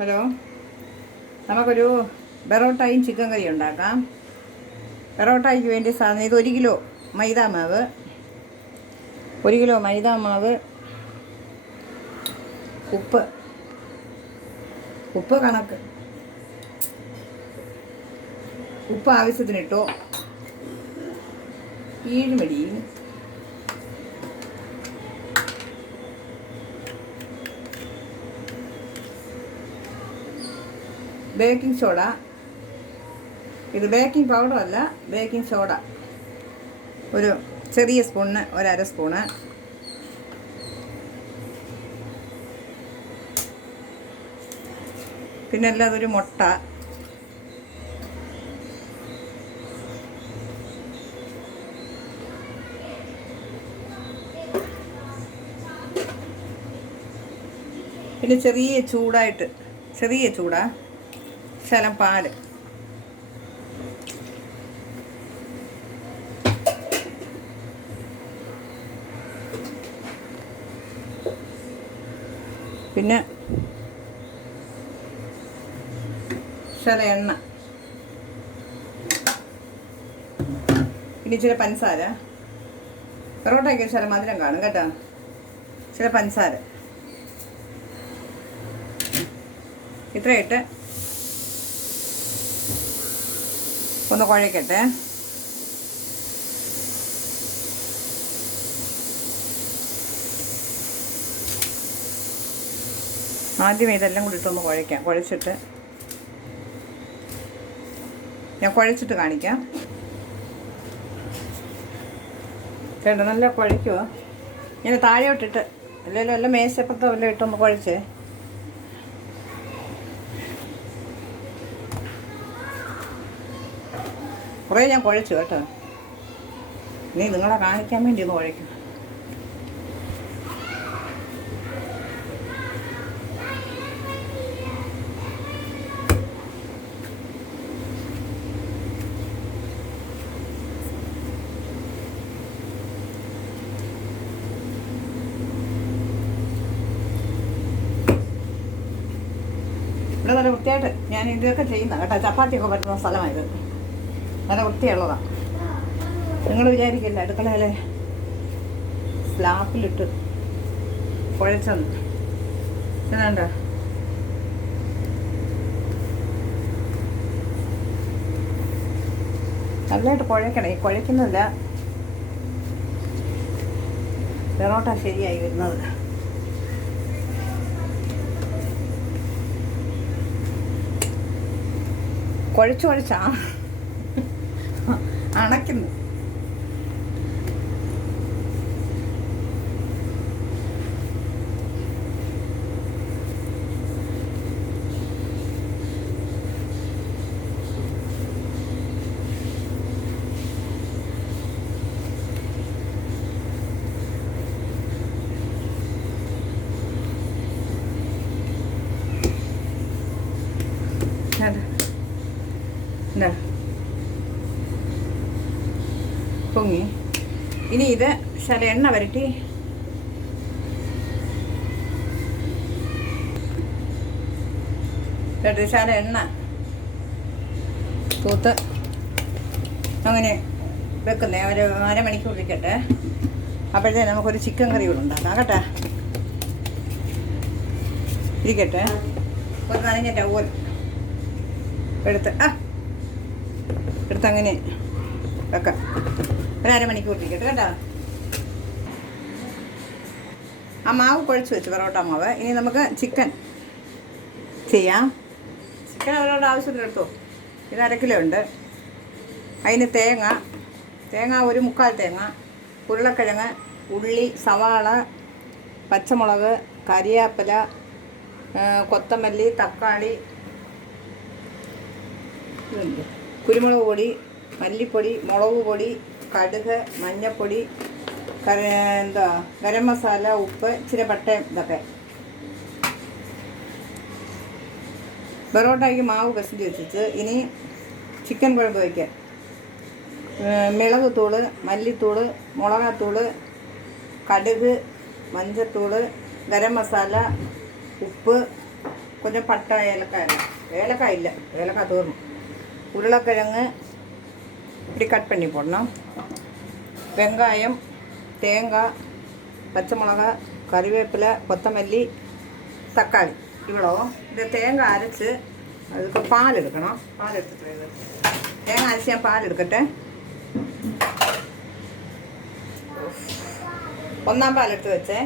Hello, നമുക്കൊരു ബെറോട്ടയും chicken കറി ഉണ്ടാക്കാം. ബെറോട്ടയ്ക്ക് വേണ്ടി സാധനം ഇത് 1 കിലോ മൈദാമാവ്, 1 കിലോ മൈദാമാവ്, ഉപ്പ് കണക്ക്, ഉപ്പ് ആവശ്യത്തിനിട്ടോ, ഈഴുമടി, ബേക്കിംഗ് സോഡ. ഇത് ബേക്കിംഗ് പൗഡർ അല്ല, ബേക്കിംഗ് സോഡ ഒരു ചെറിയ സ്പൂണിന് 1/2 സ്പൂണ്. പിന്നെ അല്ലാതെ ഒരു മുട്ട, പിന്നെ ചെറിയ ചൂടാ ശകലം പാല്. പിന്നെ ശകലം എണ്ണ, പിന്നെ ഇച്ചിരി പഞ്ചസാര. പൊറോട്ടയ്ക്ക് ശകലം മധുരം കാണും കേട്ടോ, ഇച്ചിരി പഞ്ചസാര. ഇത്രയിട്ട് ഒന്ന് കുഴക്കട്ടെ. ആദ്യം ഇതെല്ലാം കൂടി ഇട്ടൊന്ന് കുഴയ്ക്കാം. ഞാൻ കുഴച്ചിട്ട് കാണിക്കാം കേട്ടോ. നല്ല കുഴയ്ക്കുമോ, ഇങ്ങനെ താഴോട്ടിട്ട് അല്ലെങ്കിലും എല്ലാം മേശപ്പത്തോ എല്ലാം ഇട്ടൊന്ന് കുഴച്ചേ. കുറേ ഞാൻ കുഴച്ചു കേട്ടോ, ഇനി നിങ്ങളെ കാണിക്കാൻ വേണ്ടി ഒന്ന് കുഴയ്ക്കും. ഇവിടെ നല്ല വൃത്തിയായിട്ട് ഞാൻ ഇതൊക്കെ ചെയ്യുന്ന കേട്ടോ. ചപ്പാത്തിയൊക്കെ പറ്റുന്ന സ്ഥലമായത്, നല്ല വൃത്തിയുള്ളതാണ്. നിങ്ങൾ വിചാരിക്കില്ല അടുക്കളയിലെ സ്ലാപ്പിലിട്ട് കുഴച്ചെന്ന്. ഇതാണ്ട നല്ലതായിട്ട് കുഴക്കണേ. കുഴക്കുന്നില്ല പൊറോട്ട ശരിയായി വരുന്നത്. കുഴച്ചാ അണയ്ക്കുന്നു. എന്താ പൊങ്ങി. ഇനി ഇത് ശല എണ്ണ വരട്ടി ശല എണ്ണ തൂത്ത് അങ്ങനെ വെക്കുന്നേ. ഒരു അരമണിക്കൂർ ഇരിക്കട്ടെ. അപ്പോഴത്തേന് നമുക്കൊരു ചിക്കൻ കറി കൂടെ ഉണ്ടാക്കാം കേട്ടോ. ഇരിക്കട്ടെ. ഒരു നനഞ്ഞ ടവൽ എടുത്ത് അങ്ങനെ വെക്കാം. ഒരു അരമണിക്കൂർ ഇരിക്കട്ടെ കേട്ടോ. ആ മാവ് കുഴച്ച് വെച്ച് പൊറോട്ട മാവ്. ഇനി നമുക്ക് ചിക്കൻ ചെയ്യാം. ചിക്കൻ അവരോട് ആവശ്യത്തിന് എടുത്തോ. ഇത് 1/2 കിലോ ഉണ്ട്. അതിന് തേങ്ങ 1/4 തേങ്ങ, ഉരുളക്കിഴങ്ങ്, ഉള്ളി, സവാള, പച്ചമുളക്, കരിയാപ്പില, കൊത്തമല്ലി, തക്കാളി, കുരുമുളക് പൊടി, മല്ലിപ്പൊടി, മുളക് പൊടി, കടുക്, മഞ്ഞൾപ്പൊടി, ഗരം മസാല, ഉപ്പ്, ഇച്ചിരി പട്ടയം. ഇതൊക്കെ പൊറോട്ടയ്ക്ക് മാവ് പിസഞ്ഞ് വെച്ചിട്ട് ഇനി ചിക്കൻ കുഴമ്പ് വയ്ക്കാം. മുളക് തൂള്, മല്ലിത്തൂള്, മുളകാത്തൂള്, കടുക്, മഞ്ഞൾത്തൂള്, ഗരം മസാല, ഉപ്പ്, கொஞ்சம் பட்டை ஏலக்காய் இல்லை, ஏலக்காய் இல்லை, ஏலக்காய் தூரணும். உருளைக்கிழங்கு இப்படி கட் பண்ணி போடணும். வெங்காயம், தேங்காய், பச்சை மிளகா, கறிவேப்பிலை, கொத்தமல்லி, தக்காளி இவ்வளோ. இந்த தேங்காய் அரைச்சி அதுக்கு பால் எடுக்கணும். பால் எடுத்துட்டு தேங்காய் அரிசியாக பால் எடுக்கட்டேன். 1 പാൽ എടുത്ത് വെച്ചേ.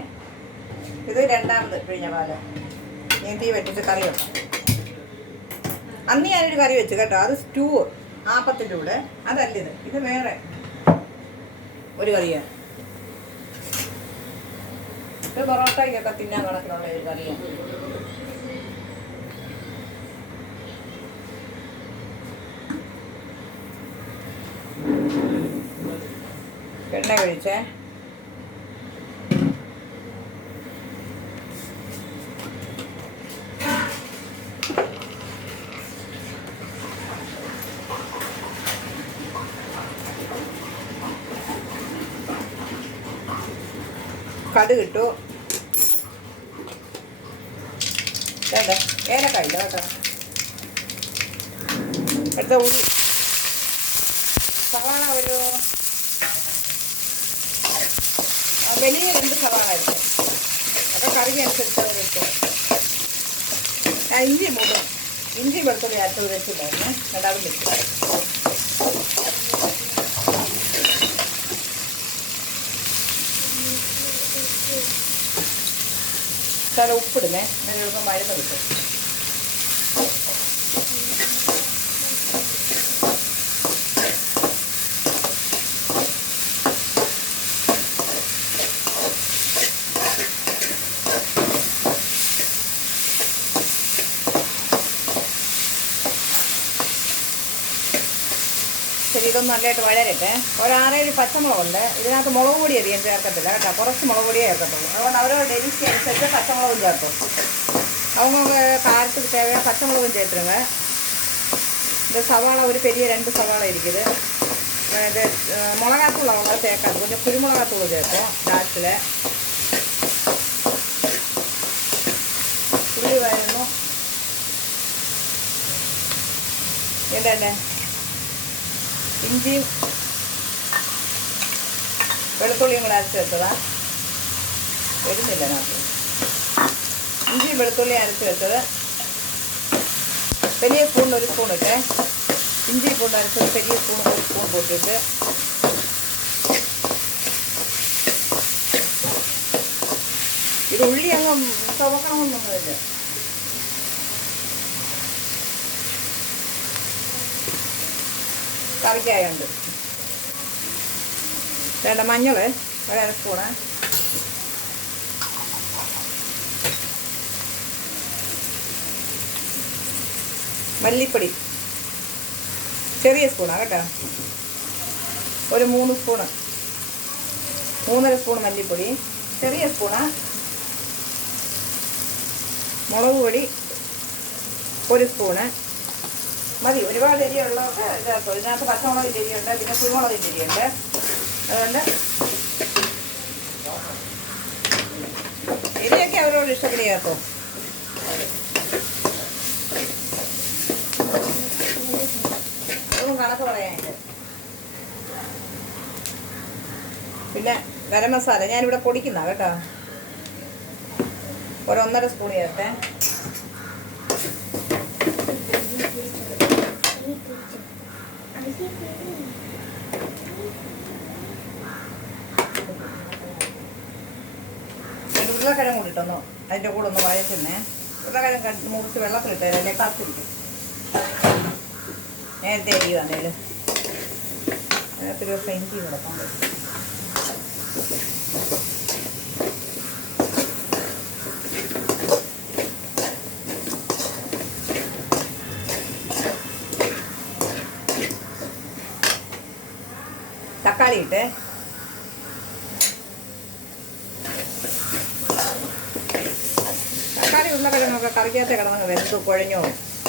ഇത് 2ാമത് പിഴിഞ്ഞ പാല്. ഞാൻ തീ വെച്ചിട്ട് കറി വെക്കാം. അന്ന് ഞാനൊരു കറി വെച്ചു കേട്ടോ. അത് സ്റ്റൂ ആപ്പത്തിൻ്റെ കൂടെ. അതല്ലിത്, ഇത് വേറെ ഒരു കറിയാണ്. ഇത് പൊറോട്ടയ്ക്കൊക്കെ തിന്നാൻ കണക്കിനുള്ള ഒരു കറിയാണ്. എണ്ണ കഴിച്ചേ. കടുക് ഇട്ടു. വേണ്ട ഏലക്കായ ഇല്ല കേട്ടോ. എടുത്ത ഉള്ളി, സവാള ഒരു വലിയ 2 സവാള എടുത്തു. അപ്പോൾ കറിക്ക് അനുസരിച്ച് അത് എടുത്തു. ഇഞ്ചി മൂടും, ഇഞ്ചി വെളുത്തുള്ളി അരച്ച് വെച്ചിട്ടുണ്ടായിരുന്നു. രണ്ടാമത് വെച്ചു. സ്ഥലം ഉപ്പിടുന്നേ, അങ്ങനെ എളുപ്പം മരുന്ന് കിട്ടും. ശരി, ഇതൊന്നും നല്ലതായിട്ട് വഴരട്ടെ. ഒരു 6-7 പച്ചമുളകുണ്ട്. ഇതിനകത്ത് മുളക് പൊടി അധികം ചേർക്കത്തില്ല കേട്ടോ. കുറച്ച് മുളക് പൊടിയേ ചേർക്കത്തുള്ളൂ. അതുകൊണ്ട് അവരുടെ ഡെലിസി അനുസരിച്ച് പച്ചമുളകും ചേർക്കും. அவங்க காரத்துக்கு தேவையான பச்சைமிளகும் சேர்த்துருங்க. இந்த சவாளை ஒரு பெரிய 2 சவாளை இருக்குது. இது மிளகாத்தூள் அவங்க சேர்க்காது, கொஞ்சம் குருமிளகாத்தூள் சேர்க்கும் லாஸ்ட்டில். புளி வேணும். என்னென்ன ഇഞ്ചിയും വെളുത്തുള്ളിയും കൂടെ അരച്ച് വെച്ചതാ. വരുന്നില്ല നാട്ടിൽ. ഇഞ്ചി വെളുത്തുള്ളി അരച്ച് വെച്ചത് വലിയ സ്പൂണിൽ 1 സ്പൂൺ ഇട്ടേ. ഇഞ്ചി പൂണ്ട് അരച്ചത് വലിയ സ്പൂൺ 1 സ്പൂൺ പോട്ടിട്ട് ഇത് ഉള്ളി അങ്ങ് ചുവക്കണമെന്നൊന്നുമില്ല. കറിക്കായുണ്ട്. വേണ്ട മഞ്ഞൾ 1 സ്പൂണ്. മല്ലിപ്പൊടി ചെറിയ സ്പൂണാണ് കേട്ടോ. ഒരു 3 സ്പൂണ്, 3.5 സ്പൂൺ മല്ലിപ്പൊടി ചെറിയ സ്പൂണാണ്. മുളക് പൊടി 1 സ്പൂണ് മതി. ഒരുപാട് എരിയുള്ളതൊക്കെ ചേർക്കും. ഇതിനകത്ത് പച്ചമുളകിൻ്റെ എരിയുണ്ട്, പിന്നെ കുരുമുളകിൻ്റെ എരിയുണ്ട്. അതുകൊണ്ട് എരിയൊക്കെ അവരോട് ഇഷ്ടത്തിന് ചേർക്കും. അതൊന്നും കണക്ക് പറയാനുണ്ട്. പിന്നെ ഗരം മസാല ഞാനിവിടെ പൊടിക്കുന്ന കേട്ടോ. ഒരു 1.5 സ്പൂൺ ചേർത്തേ. ഉരുളക്കിഴങ്ങ് കൂടിയിട്ടൊന്നു അതിൻ്റെ കൂടെ ഒന്ന് വഴറ്റുന്നേ. ഉരുളക്കിഴങ്ങ് മുറിച്ച് വെള്ളത്തിലിട്ട് അതിലെ കാത്തിരിക്കും. നേരത്തെ അരി വന്നേല് അതിനകത്തൊരു ഇഞ്ചി കൊടുക്കാൻ പറ്റും. തക്കാളി ഇട്ട് തക്കാളി ഉരുളക്കിഴങ്ങൊക്കെ കറിക്കകത്ത് കിടന്നങ്ങ് വെന്ത് കുഴഞ്ഞോ.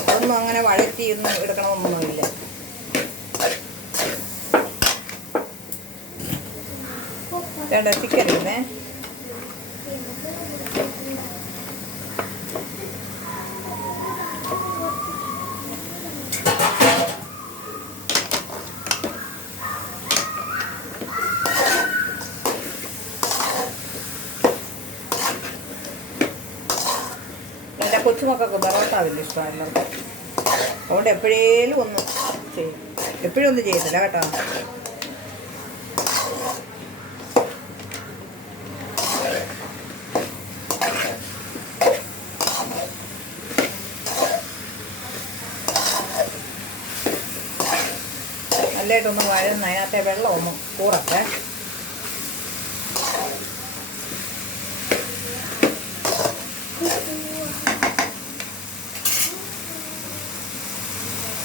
അതൊന്നും അങ്ങനെ വഴറ്റിയൊന്നും എടുക്കണമെന്നൊന്നുമില്ല. വേണ്ട ചിക്കൻ ഇടുന്നേ. കൊച്ചുമക്കൾക്ക് പൊറോട്ട വലിയ ഇഷ്ടമല്ല. അതുകൊണ്ട് എപ്പോഴേലും ഒന്ന് ചെയ്യും, എപ്പോഴും ഒന്നും ചെയ്യത്തില്ല കേട്ടോ. നല്ലതായിട്ടൊന്ന് വഴന്ന് അതിനകത്തെ വെള്ളം ഒന്ന് കൂറട്ടെ.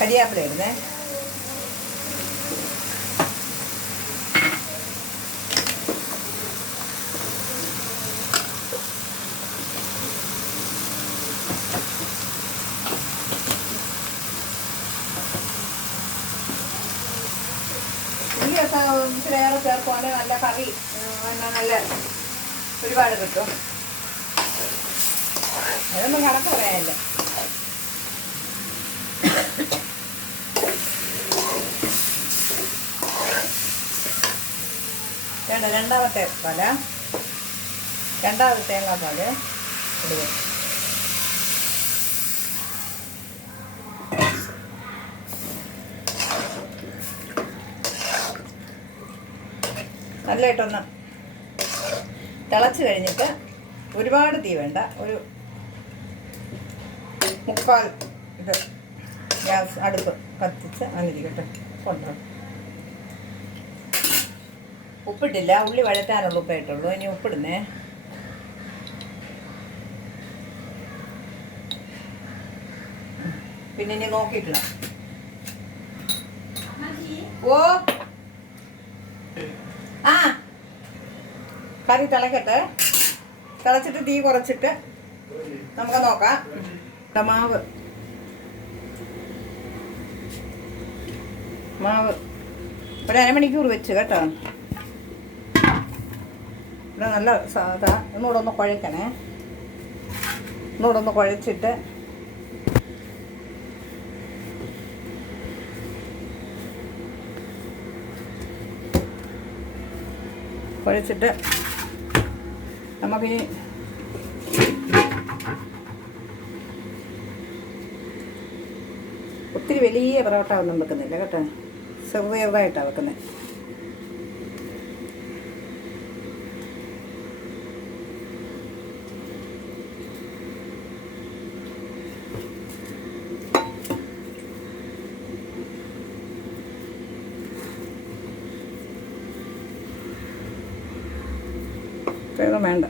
കരിയാപ്പില ഇടുന്നേ. ഉള്ളിയൊക്കെ ഇച്ചിരിയേറെ ചേർക്കുവാണെങ്കിൽ നല്ല കറി നല്ല ഒരുപാട് കിട്ടും. അതൊന്നും കണക്ക് പറയാനില്ല. രണ്ടാമത്തെ പാല, രണ്ടാമത്തെ തേങ്ങാപ്പാൽ ഇടുക. നല്ലതായിട്ടൊന്ന് തിളച്ച് കഴിഞ്ഞിട്ട് ഒരുപാട് തീ വേണ്ട, ഒരു 3/4 ഇത് ഗ്യാസ് അടുപ്പ് കത്തിച്ച് അങ്ങനെ കൊണ്ടുവരും. ഉപ്പിട്ടില്ല, ഉള്ളി വഴറ്റാനുള്ള ഉപ്പായിട്ടുള്ളൂ. ഇനി ഉപ്പിടുന്നേ. പിന്നെ ഇനി നോക്കിയിട്ടില്ല. ഓ ആ കറി തിളക്കട്ടെ. തിളച്ചിട്ട് തീ കുറച്ചിട്ട് നമുക്ക് നോക്കാം. മാവ് ഒരു അരമണിക്കൂർ വെച്ച് കേട്ടോ. ഇവിടെ നല്ല സാധാ ഒന്നുകൂടെ ഒന്ന് കുഴക്കണേ. ഒന്നുകൂടെ ഒന്ന് കുഴച്ചിട്ട് നമുക്കിനി ഒത്തിരി വലിയ പൊറോട്ട ഒന്നും വെക്കുന്നില്ല കേട്ടോ, ചെറുതായിട്ടാണ് വെക്കുന്നത്. ഇതൊന്നും വേണ്ട.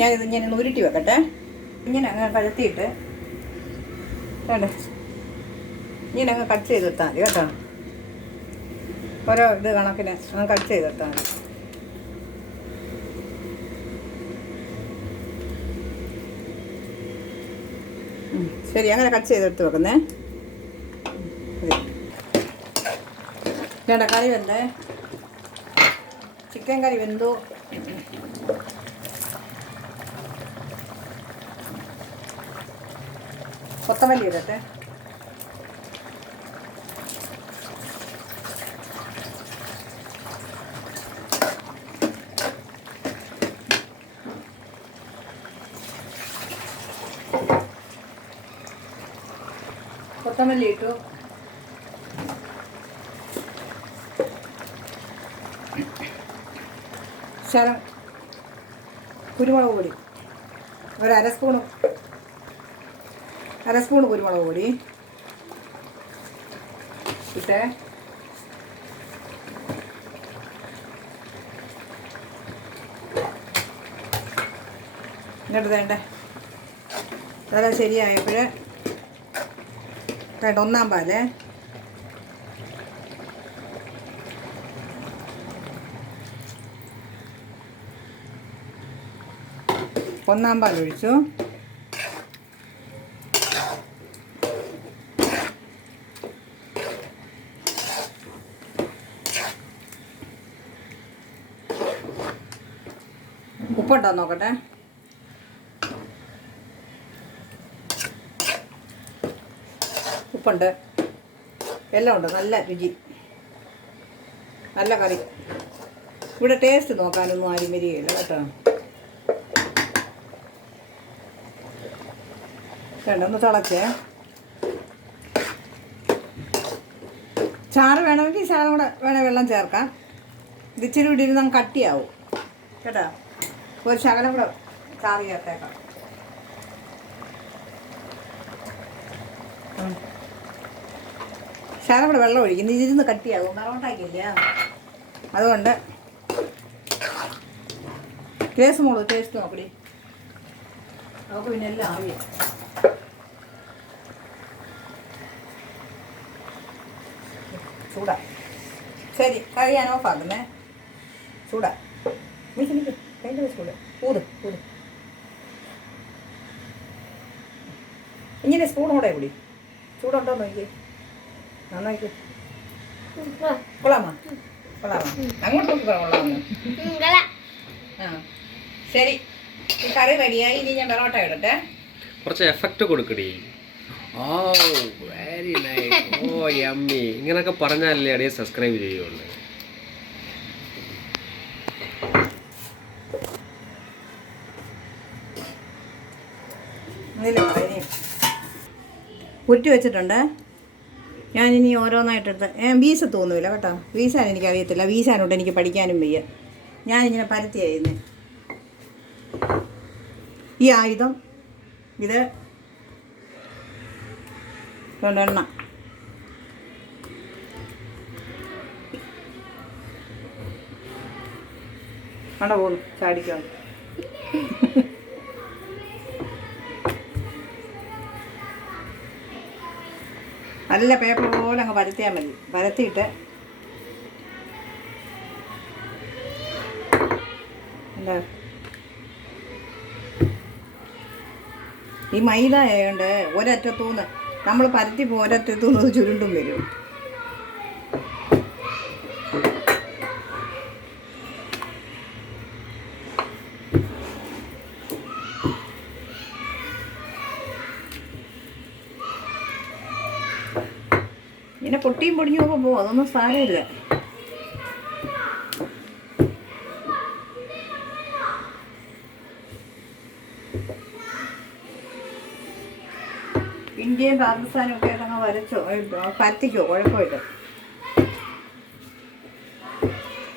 ഞാനിത് ഇങ്ങനെ ഉരുട്ടി വെക്കട്ടെ. ഇങ്ങനെ അങ്ങ് കഴുത്തിയിട്ട് വേണ്ട, ഇങ്ങനെ അങ്ങ് കട്ട് ചെയ്തെടുത്താൽ മതി കേട്ടോ. ഓരോ ഇത് കണക്കിന് അങ്ങ് കട്ട് ചെയ്തെടുത്താൽ മതി. ശരി, അങ്ങനെ കട്ട് ചെയ്തെടുത്ത് വെക്കുന്നേ. വേണ്ട, കറി വെന്തേ. ചിക്കൻ കറി വെന്തു. കൊത്തമല്ലി ഇടട്ടെ. കൊത്തമല്ലി ഇട്ടു. ശരം കുരുമുളക് പൊടി ഒരു അര സ്പൂണ് കുരുമുളക് പൊടി ഇട്ടേ. എന്നിട്ട് വേണ്ടേ അതെല്ലാം ശരിയായപ്പോൾ വേണ്ട 1-ാം പാല്. ഒന്നാം പാൽ ഒഴിച്ചു. ഉപ്പുണ്ടോ നോക്കട്ടെ. ഉപ്പുണ്ട്, എല്ലാം ഉണ്ട്. നല്ല രുചി, നല്ല കറി. ഇവിടെ ടേസ്റ്റ് നോക്കാനൊന്നും ആരും വരികയില്ല കേട്ടോ. വേണ്ട, ഒന്ന് തിളച്ചേ. ചാറ് വേണമെങ്കിൽ ചാറും കൂടെ വേണേൽ വെള്ളം ചേർക്കാം. ഇത് ഇച്ചിരി കൂടി ഇരുന്ന് നമുക്ക് കട്ടിയാവും കേട്ടോ. ഒരു ശകലം കൂടെ ചാറ് ചേർത്തേക്കാം. ശകലം കൂടെ വെള്ളം ഒഴിക്കുന്നു, ഇതിരുന്ന് കട്ടിയാകും, കറോട്ടാക്കില്ല. അതുകൊണ്ട് ടേസ്റ്റ് മോളൂ, ടേസ്റ്റ് നോക്കടി. നമുക്ക് പിന്നെ എല്ലാം അറിയാം. ചൂടാ. ശരി, കറി ഞാൻ ഓഫാക്കുന്നേ. ചൂടാ. മിക്ക് ഭയങ്കര ചൂട്. ഊത്. ഇങ്ങനെ സ്പൂൺ കൂടെ കൂടി. ചൂടുണ്ടോ നോക്കി, നന്നാക്കി. കൊള്ളാമോ? അങ്ങോട്ട് നോക്കി കൊള്ളാമോ? ആ ശരി, ഈ കറി റെഡിയായി. ഇനി ഞാൻ പെറോട്ട ഇടട്ടെ. കുറച്ച് എഫക്റ്റ് കൊടുക്കടി. ഓ വെരി നൈസ്. ഓ യമ്മി. ഇങ്ങനൊക്കെ പറഞ്ഞാലല്ലേ അടിയെ സബ്സ്ക്രൈബ് ചെയ്യുള്ളൂ. ഉരുട്ടി വെച്ചിട്ടുണ്ട്. ഞാനിനി ഓരോന്നായിട്ടെടുത്ത് വീശ തോന്നുന്നില്ല കേട്ടോ. വീശാൻ എനിക്കറിയത്തില്ല, വീശാനോട്ട് എനിക്ക് പഠിക്കാനും വയ്യ. ഞാനിങ്ങനെ പരത്തിയായിരുന്നു. ഈ ആയുധം ഇത് എണ്ണ. കണ്ട പോകുന്നു ചാടിക്കോ. നല്ല പേപ്പർ പോലെ അങ്ങ് പരത്തിയാൽ മതി. പരത്തിയിട്ട് എന്താ ഈ മൈദ ആയതുകൊണ്ട് ഒരറ്റത്തൂന്ന് നമ്മൾ പരത്തിപ്പോൾ ഒരറ്റത്തൂന്ന് അത് ചുരുണ്ടും വരും. ഇങ്ങനെ പൊട്ടിയും പൊടിഞ്ഞും ഒക്കെ പോകും, അതൊന്നും സാരമില്ല. ഇന്ത്യയും പാകിസ്ഥാനും ഒക്കെ ആയിട്ടങ്ങ് വരച്ചോ, പരത്തിക്കോ, കുഴപ്പമില്ല.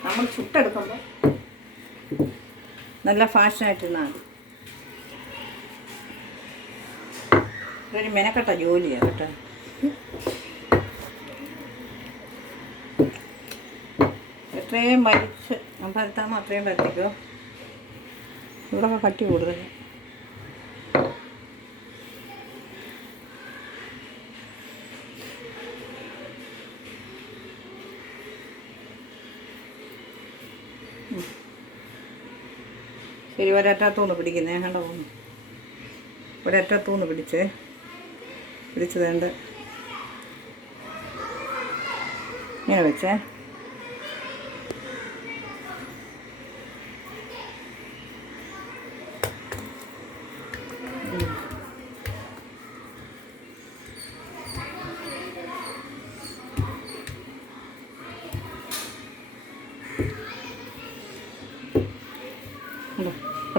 നമ്മൾ ചുട്ടെടുക്കുമ്പോൾ നല്ല ഫാഷനായിട്ടിരുന്നാൽ ഇതൊരു മെനക്കെട്ട ജോലിയാണ് കേട്ടോ. എത്രയും വലിച്ച് പരത്താമോ അത്രയും പരത്തിക്കോ. ഇവിടെയൊക്കെ കട്ടി കൂടുതൽ. ശരി, ഒരറ്റത്തൂന്ന് പിടിക്കുന്നേ. കണ്ടോ പോകുന്നു, ഒരറ്റത്തൂന്ന് പിടിച്ച് വേണ്ട ഇങ്ങനെ വെച്ചേ.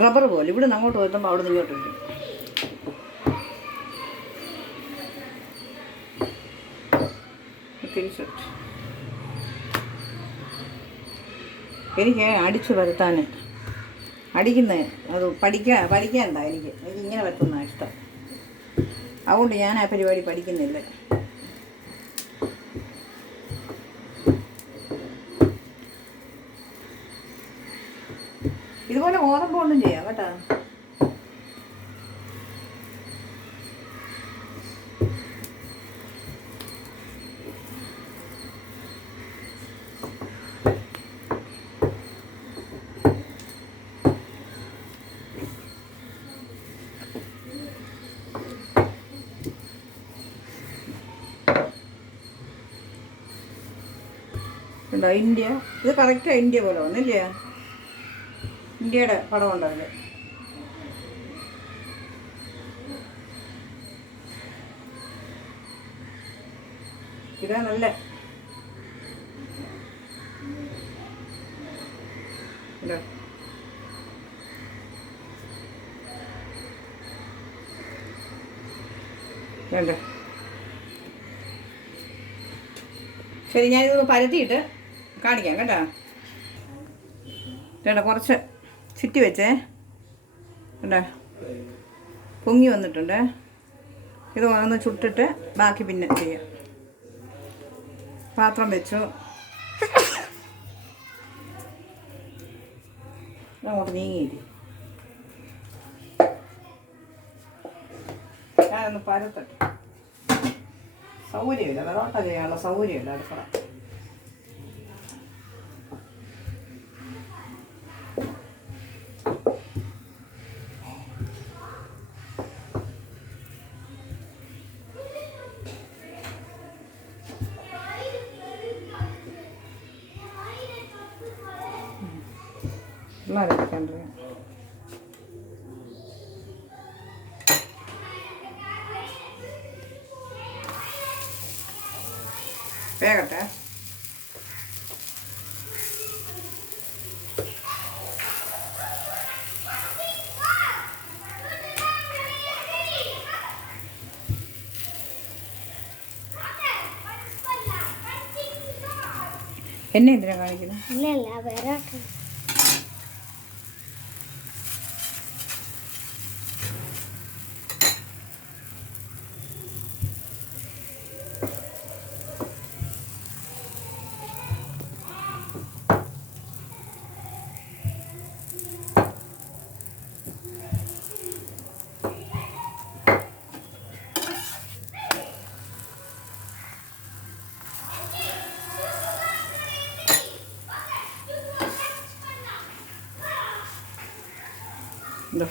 റബ്ബർ പോലെ ഇവിടെ നിന്ന് അങ്ങോട്ട് വരുമ്പോൾ അവിടെ നിന്ന് ഇങ്ങോട്ട് വരും. എനിക്ക് അടിച്ചു വരുത്താൻ അടിക്കുന്നത് അത് പഠിക്കാനുണ്ടാ. എനിക്ക് ഇങ്ങനെ പറ്റുന്ന ഇഷ്ടം. അതുകൊണ്ട് ഞാൻ ആ പരിപാടി പഠിക്കുന്നില്ല. ഇതുപോലെ ഗോതമ്പ് കൊണ്ടും ചെയ്യാം കേട്ടോ. ഇന്ത്യ, ഇത് കറക്റ്റാണ് ഇന്ത്യ പോലെ വന്നില്ലേ? ഇന്ത്യയുടെ പടമുണ്ട് അതിൽ. ഇതാ നല്ല ഇതാ വേണ്ട. ശരി, ഞാനിതൊന്ന് പരത്തിയിട്ട് കാണിക്കാം കേട്ടോ. വേണ്ട, കുറച്ച് ചുറ്റി വെച്ചേ കേട്ടോ. പൊങ്ങി വന്നിട്ടുണ്ട്. ഇത് ഒന്ന് ചുട്ടിട്ട് ബാക്കി പിന്നെ ചെയ്യാം. പാത്രം വെച്ചു. അങ്ങോട്ട് നീങ്ങിയിരി. ഞാനൊന്ന് പരത്തട്ടെ. സൗകര്യമില്ല, വെറോട്ട ചെയ്യാനുള്ള സൗകര്യമില്ല അടുക്കള. അരക്കണ്ടേ വേഗട്ടെ. എന്നെ എന്തിനാ കാണിക്കുന്നത്?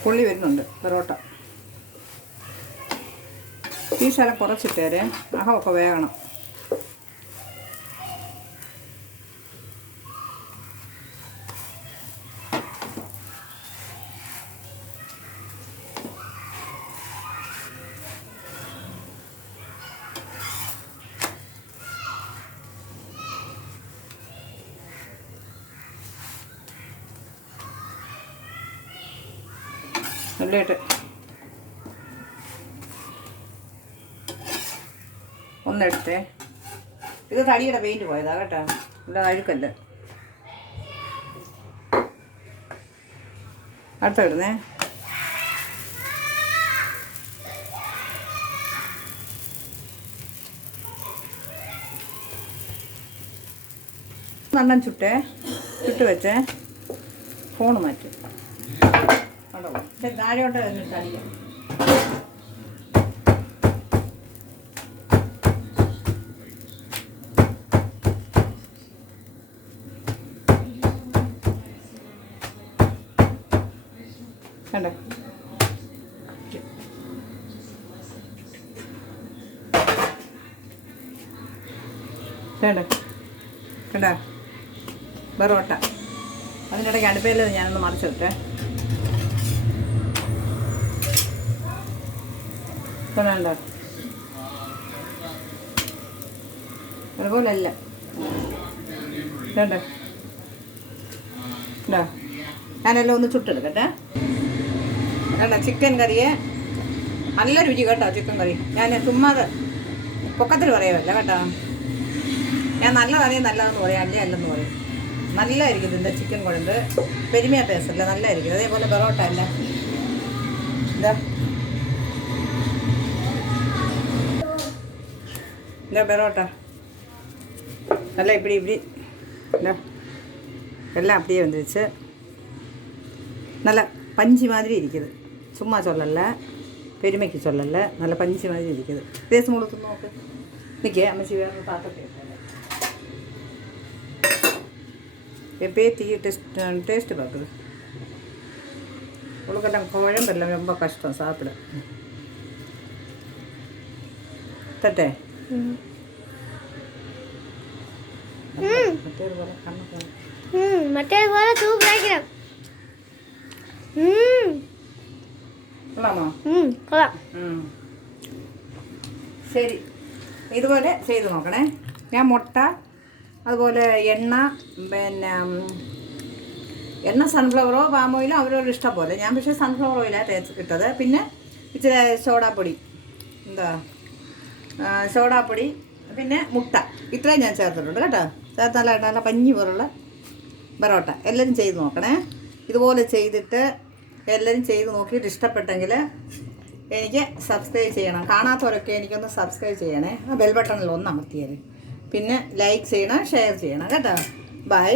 പുള്ളി വരുന്നുണ്ട് പൊറോട്ട. ഈ ശലം കുറച്ചിട്ടേരെ, അഹമൊക്കെ വേകണം. നല്ലതായിട്ട് ഒന്നെടുത്തേ. ഇത് തടിയുടെ പെയിൻറ്റ് പോയതാ കേട്ടോ, ഇവിടെ അഴുക്കല്ല. അടുത്തിടുന്നേ. നല്ലോണം ചുട്ട് വെച്ചേ. ഫോണ് മാറ്റും. താഴോട്ട് എന്നിട്ട് അടിക്കാം. കണ്ടോ? കണ്ടോ കണ്ടോ പൊറോട്ട. അതിനിടയ്ക്ക് അടുപ്പയിൽ ഞാനൊന്ന് മറിച്ച് വിട്ടേ. വേണ്ട, അതുപോലല്ല. വേണ്ട, ഞാനെല്ലാം ഒന്ന് ചുട്ടെടുക്കട്ടെ. വേണ്ട, ചിക്കൻ കറിയെ നല്ല രുചി കേട്ടോ. ചിക്കൻ കറി ഞാൻ ചുമ്മാതെ പൊക്കത്തിൽ പറയുമല്ല കേട്ടോ. ഞാൻ നല്ലതാണെങ്കിൽ നല്ലതെന്ന് പറയാം, അല്ലേ അല്ലെന്ന് പറയും. നല്ലതായിരിക്കും ഇതിൻ്റെ ചിക്കൻ കുഴമ്പ്. പെരുമയ പേസല്ല, നല്ലതായിരിക്കും. അതേപോലെ പൊറോട്ട അല്ല. എന്താ പൊറോട്ട നല്ല இப்படி எல்லாம் அப்படியே வந்துருச்சு. நல்ல பஞ்சு மாதிரி இருக்குது. சும்மா சொல்லலை, பெருமைக்கு சொல்லலை, நல்ல பஞ்சு மாதிரி இருக்குது. பேசும் கொடுத்து நோக்கு நிற்க அமைச்சி வேறு பார்த்துட்டு பேத்தி டேஸ்ட்டு பார்க்குது. உங்களுக்கெல்லாம் குழம்பெல்லாம் ரொம்ப கஷ்டம் சாப்பிட. தட்டே மட்டே போல சூப்பராக கொள்ளாமா? கொள்ளலாம். சரி, ഇതുപോലെ ചെയ്ത് നോക്കണേ. ഞാൻ മുട്ട, അതുപോലെ എണ്ണ, പിന്നെ എണ്ണ സൺഫ്ലവറോ പാം ഓയിലോ അവരവരുടെ ഇഷ്ടം പോലെ. ഞാൻ പക്ഷേ സൺഫ്ലവർ ഓയിലാണ് തേച്ച് ഇട്ടത്. പിന്നെ ഇച്ചിരി സോഡാപ്പൊടി, സോഡാപ്പൊടി, പിന്നെ മുട്ട, ഇത്രയും ഞാൻ ചേർത്തിട്ടുണ്ട് കേട്ടോ. ചേർത്ത് നല്ല പഞ്ഞി പോലുള്ള പൊറോട്ട. എല്ലാവരും ചെയ്ത് നോക്കണേ. ഇതുപോലെ ചെയ്തിട്ട് എല്ലാവരും ചെയ്ത് നോക്കിയിട്ട് ഇഷ്ടപ്പെട്ടെങ്കിൽ എനിക്ക് സബ്സ്ക്രൈബ് ചെയ്യണം. കാണാത്തവരൊക്കെ എനിക്കൊന്ന് സബ്സ്ക്രൈബ് ചെയ്യണേ. ആ ബെൽ ബട്ടണിൽ ഒന്ന് അമർത്തിയാൽ. പിന്നെ ലൈക്ക് ചെയ്യണം, ഷെയർ ചെയ്യണം കേട്ടോ. ബൈ.